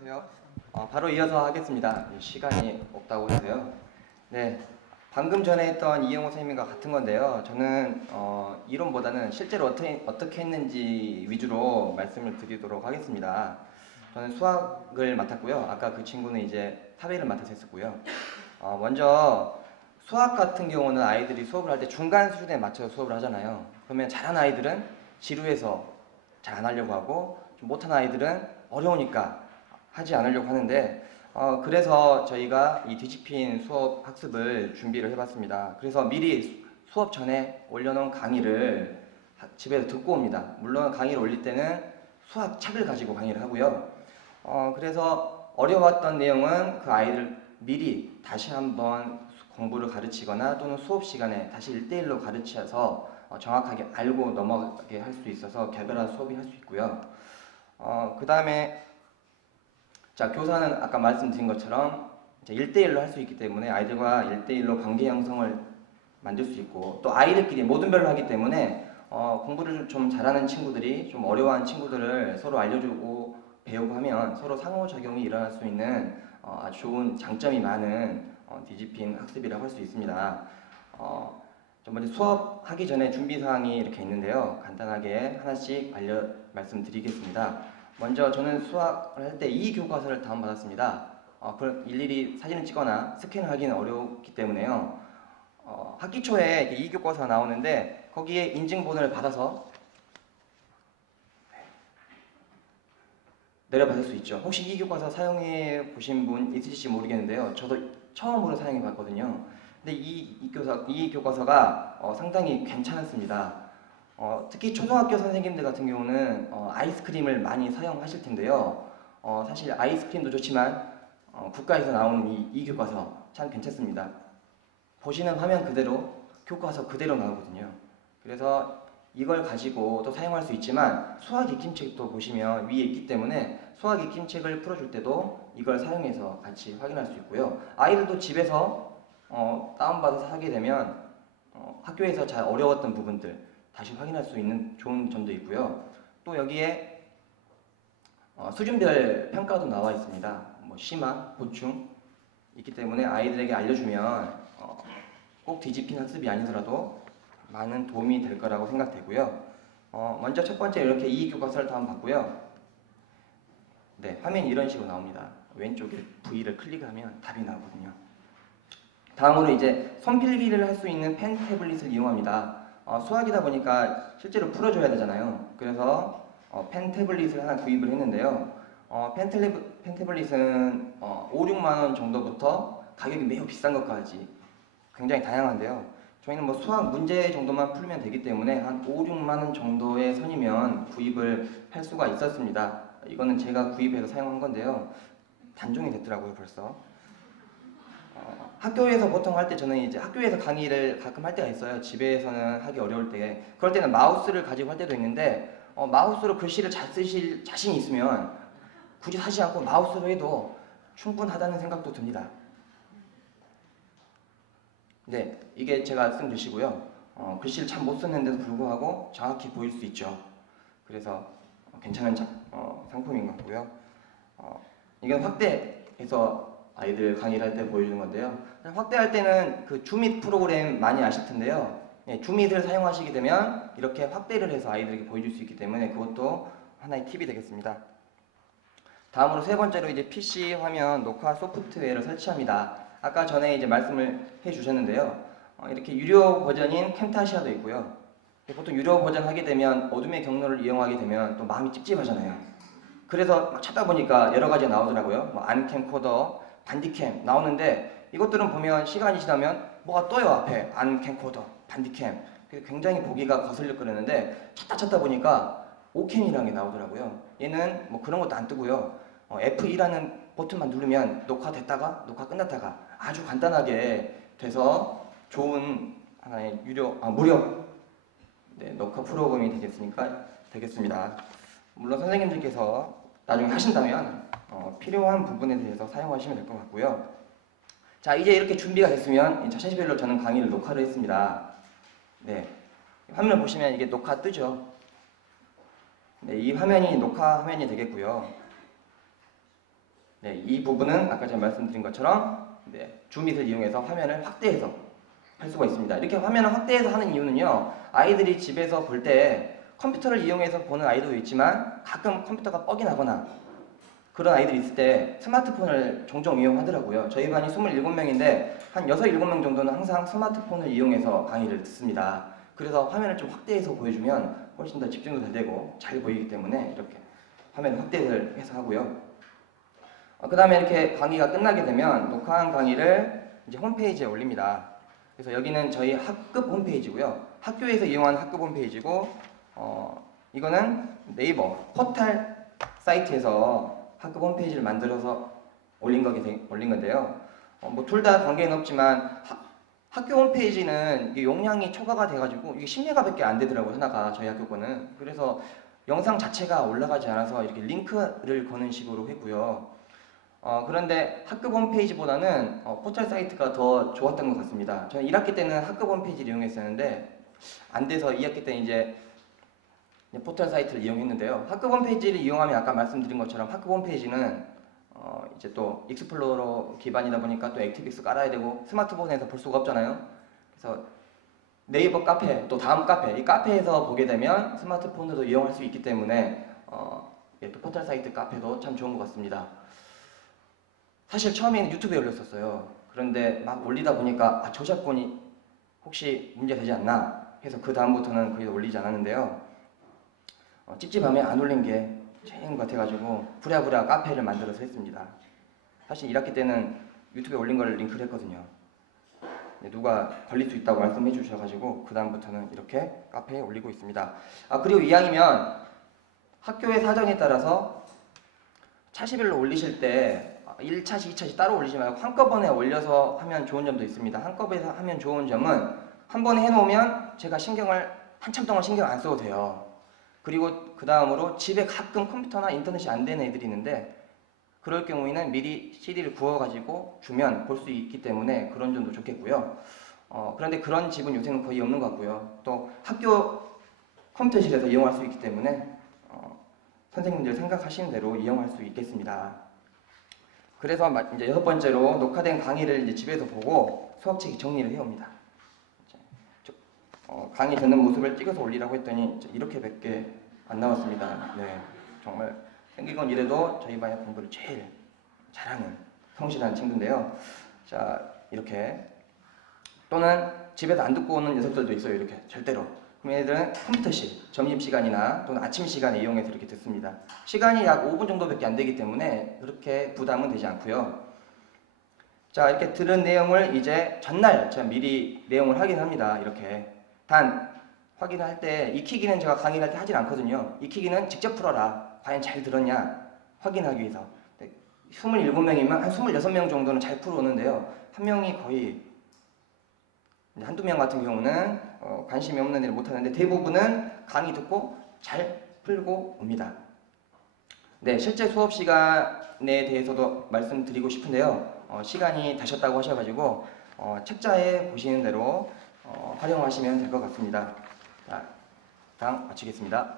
안녕하세요. 바로 이어서 하겠습니다. 시간이 없다고 해서요. 네, 방금 전에 했던 이영호 선생님과 같은 건데요. 저는 이론보다는 실제로 어떻게 했는지 위주로 말씀을 드리도록 하겠습니다. 저는 수학을 맡았고요. 아까 그 친구는 이제 사회를 맡아서 했었고요. 먼저 수학 같은 경우는 아이들이 수업을 할 때 중간 수준에 맞춰서 수업을 하잖아요. 그러면 잘하는 아이들은 지루해서 잘 안 하려고 하고, 좀 못하는 아이들은 어려우니까 하지 않으려고 하는데, 그래서 저희가 이 뒤집힌 수업 학습을 준비를 해봤습니다. 그래서 미리 수업 전에 올려놓은 강의를 집에서 듣고 옵니다. 물론 강의를 올릴 때는 수학 책을 가지고 강의를 하고요. 그래서 어려웠던 내용은 그 아이들 미리 다시 한번 공부를 가르치거나 또는 수업 시간에 다시 1대1로 가르쳐서 정확하게 알고 넘어가게 할 수 있어서 개별화 수업이 할 수 있고요. 그 다음에 자, 교사는 아까 말씀드린 것처럼 1대1로 할 수 있기 때문에 아이들과 1대1로 관계 형성을 만들 수 있고, 또 아이들끼리 모든별로 하기 때문에 공부를 좀 잘하는 친구들이 좀 어려워하는 친구들을 서로 알려주고 배우고 하면 서로 상호작용이 일어날 수 있는 아주 좋은 장점이 많은 뒤집힌 학습이라고 할 수 있습니다. 좀 먼저 수업하기 전에 준비사항이 이렇게 있는데요. 간단하게 하나씩 말씀드리겠습니다. 먼저 저는 수학을 할 때 이 교과서를 다운받았습니다. 그걸 일일이 사진을 찍거나 스캔을 하기는 어렵기 때문에요. 학기 초에 이 교과서가 나오는데 거기에 인증본을 받아서 내려받을 수 있죠. 혹시 이 교과서 사용해 보신 분 있으실지 모르겠는데요. 저도 처음으로 사용해 봤거든요. 근데 이 교과서가 상당히 괜찮았습니다. 특히 초등학교 선생님들 같은 경우는 아이스크림을 많이 사용하실 텐데요. 사실 아이스크림도 좋지만 국가에서 나오는 이 교과서 참 괜찮습니다. 보시는 화면 그대로 교과서 그대로 나오거든요. 그래서 이걸 가지고 또 사용할 수 있지만 수학 익힘책도 보시면 위에 있기 때문에 수학 익힘책을 풀어줄 때도 이걸 사용해서 같이 확인할 수 있고요. 아이들도 집에서 다운받아서 하게 되면 학교에서 잘 어려웠던 부분들 다시 확인할 수 있는 좋은 점도 있고요. 또 여기에 수준별 평가도 나와 있습니다. 뭐 심화, 보충 있기 때문에 아이들에게 알려주면 꼭 뒤집힌 학습이 아니더라도 많은 도움이 될 거라고 생각되고요. 먼저 첫 번째 이렇게 이 교과서를 다운받고요. 네, 화면이 이런 식으로 나옵니다. 왼쪽에 V를 클릭하면 답이 나오거든요. 다음으로 이제 손필기를 할 수 있는 펜 태블릿을 이용합니다. 수학이다 보니까 실제로 풀어줘야 되잖아요. 그래서 펜 태블릿을 하나 구입을 했는데요. 펜 태블릿은 5, 6만 원 정도부터 가격이 매우 비싼 것까지 굉장히 다양한데요. 저희는 뭐 수학 문제 정도만 풀면 되기 때문에 한 5, 6만 원 정도의 선이면 구입을 할 수가 있었습니다. 이거는 제가 구입해서 사용한 건데요. 단종이 됐더라고요, 벌써. 학교에서 보통 할 때 저는 이제 학교에서 강의를 가끔 할 때가 있어요. 집에서는 하기 어려울 때. 그럴 때는 마우스를 가지고 할 때도 있는데 마우스로 글씨를 잘 쓰실 자신이 있으면 굳이 사지 않고 마우스로 해도 충분하다는 생각도 듭니다. 네, 이게 제가 쓴 글씨고요. 글씨를 참 못 썼는데도 불구하고 정확히 보일 수 있죠. 그래서 괜찮은 상품인 것 같고요. 이건 확대해서 아이들 강의를 할 때 보여주는 건데요. 확대할 때는 그 줌밋 프로그램 많이 아실 텐데요. 네, 줌밋을 사용하시게 되면 이렇게 확대를 해서 아이들에게 보여줄 수 있기 때문에 그것도 하나의 팁이 되겠습니다. 다음으로 세 번째로 이제 PC 화면 녹화 소프트웨어를 설치합니다. 아까 전에 이제 말씀을 해주셨는데요. 이렇게 유료 버전인 캠타시아도 있고요. 보통 유료 버전 하게 되면 어둠의 경로를 이용하게 되면 또 마음이 찝찝하잖아요. 그래서 막 찾다 보니까 여러 가지가 나오더라고요. 뭐 안캠코더, 반디캠 나오는데 이것들은 보면 시간이 지나면 뭐가 떠요 앞에. 안캠코더, 반디캠. 굉장히 보기가 거슬렸거렸는데 찾다 보니까 오캠이라는 게 나오더라고요. 얘는 뭐 그런 것도 안 뜨고요. F2라는 버튼만 누르면 녹화됐다가 녹화 끝났다가 아주 간단하게 돼서 좋은 하나의 무료 녹화 프로그램이 되겠습니다. 물론 선생님들께서 나중에 하신다면 필요한 부분에 대해서 사용하시면 될 것 같고요. 자, 이제 이렇게 준비가 됐으면 차례별로 저는 강의를 녹화를 했습니다. 네, 화면을 보시면 이게 녹화 뜨죠. 네, 이 화면이 녹화 화면이 되겠고요. 네, 이 부분은 아까 제가 말씀드린 것처럼 네, 줌밋을 이용해서 화면을 확대해서 할 수가 있습니다. 이렇게 화면을 확대해서 하는 이유는요, 아이들이 집에서 볼 때 컴퓨터를 이용해서 보는 아이도 있지만 가끔 컴퓨터가 뻑이 나거나 그런 아이들이 있을 때 스마트폰을 종종 이용하더라고요. 저희 반이 27명인데 한 6, 7명 정도는 항상 스마트폰을 이용해서 강의를 듣습니다. 그래서 화면을 좀 확대해서 보여주면 훨씬 더 집중도 잘 되고 잘 보이기 때문에 이렇게 화면 확대를 해서 하고요. 그 다음에 이렇게 강의가 끝나게 되면 녹화한 강의를 이제 홈페이지에 올립니다. 그래서 여기는 저희 학급 홈페이지고요. 학교에서 이용하는 학급 홈페이지고 이거는 네이버 포털 사이트에서 학급 홈페이지를 만들어서 올린 건데요. 뭐 둘 다 관계는 없지만 학교 홈페이지는 이게 용량이 초과가 돼가지고 이게 10메가밖에 안 되더라고요. 하나가 저희 학교 거는. 그래서 영상 자체가 올라가지 않아서 이렇게 링크를 거는 식으로 했고요. 그런데 학급 홈페이지보다는 포털 사이트가 더 좋았던 것 같습니다. 저는 1학기 때는 학급 홈페이지를 이용했었는데 안 돼서 2학기 때는 이제 포털 사이트를 이용했는데요. 학급 홈페이지를 이용하면 아까 말씀드린 것처럼 학급 홈페이지는 이제 또 익스플로러 기반이다 보니까 또 액티비스 깔아야 되고 스마트폰에서 볼 수가 없잖아요. 그래서 네이버 카페 또 다음 카페 이 카페에서 보게 되면 스마트폰으로 이용할 수 있기 때문에 또 포털 사이트 카페도 참 좋은 것 같습니다. 사실 처음에는 유튜브에 올렸었어요. 그런데 막 올리다 보니까 저작권이 혹시 문제되지 않나 해서 그 다음부터는 거의 올리지 않았는데요. 찝찝하면 안 올린 게 최인 것 같아가지고 부랴부랴 카페를 만들어서 했습니다. 사실 1학기 때는 유튜브에 올린 걸 링크를 했거든요. 누가 걸릴 수 있다고 말씀해 주셔가지고 그 다음부터는 이렇게 카페에 올리고 있습니다. 그리고 이왕이면 학교의 사정에 따라서 차시별로 올리실 때 1차시, 2차시 따로 올리지 말고 한꺼번에 올려서 하면 좋은 점도 있습니다. 한꺼번에 하면 좋은 점은 한 번에 해놓으면 제가 한참 동안 신경 안 써도 돼요. 그리고 그 다음으로 집에 가끔 컴퓨터나 인터넷이 안 되는 애들이 있는데 그럴 경우에는 미리 CD를 구워가지고 주면 볼 수 있기 때문에 그런 점도 좋겠고요. 그런데 그런 집은 요새는 거의 없는 것 같고요. 또 학교 컴퓨터실에서 이용할 수 있기 때문에 선생님들 생각하시는 대로 이용할 수 있겠습니다. 그래서 이제 6번째로 녹화된 강의를 이제 집에서 보고 수업책 정리를 해옵니다. 강의 듣는 모습을 찍어서 올리라고 했더니 이렇게밖에 안 나왔습니다. 네, 정말 생긴 건 이래도 저희 반의 공부를 제일 잘하는 성실한 친구인데요. 자, 이렇게 또는 집에서 안 듣고 오는 녀석들도 있어요. 이렇게 절대로. 그럼 얘들은 컴퓨터실, 점심시간이나 또는 아침시간에 이용해서 이렇게 듣습니다. 시간이 약 5분 정도밖에 안 되기 때문에 그렇게 부담은 되지 않고요. 자, 이렇게 들은 내용을 이제 전날 제가 미리 내용을 확인합니다. 이렇게. 단, 확인할 때 익히기는 제가 강의를 할 때 하진 않거든요. 익히기는 직접 풀어라. 과연 잘 들었냐 확인하기 위해서. 27명이면 한 26명 정도는 잘 풀어오는데요. 한 명이 거의 한두 명 같은 경우는 관심이 없는 일을 못하는데 대부분은 강의 듣고 잘 풀고 옵니다. 네, 실제 수업 시간에 대해서도 말씀드리고 싶은데요. 시간이 되셨다고 하셔가지고 책자에 보시는 대로 활용하시면 될 것 같습니다. 자, 이상 마치겠습니다.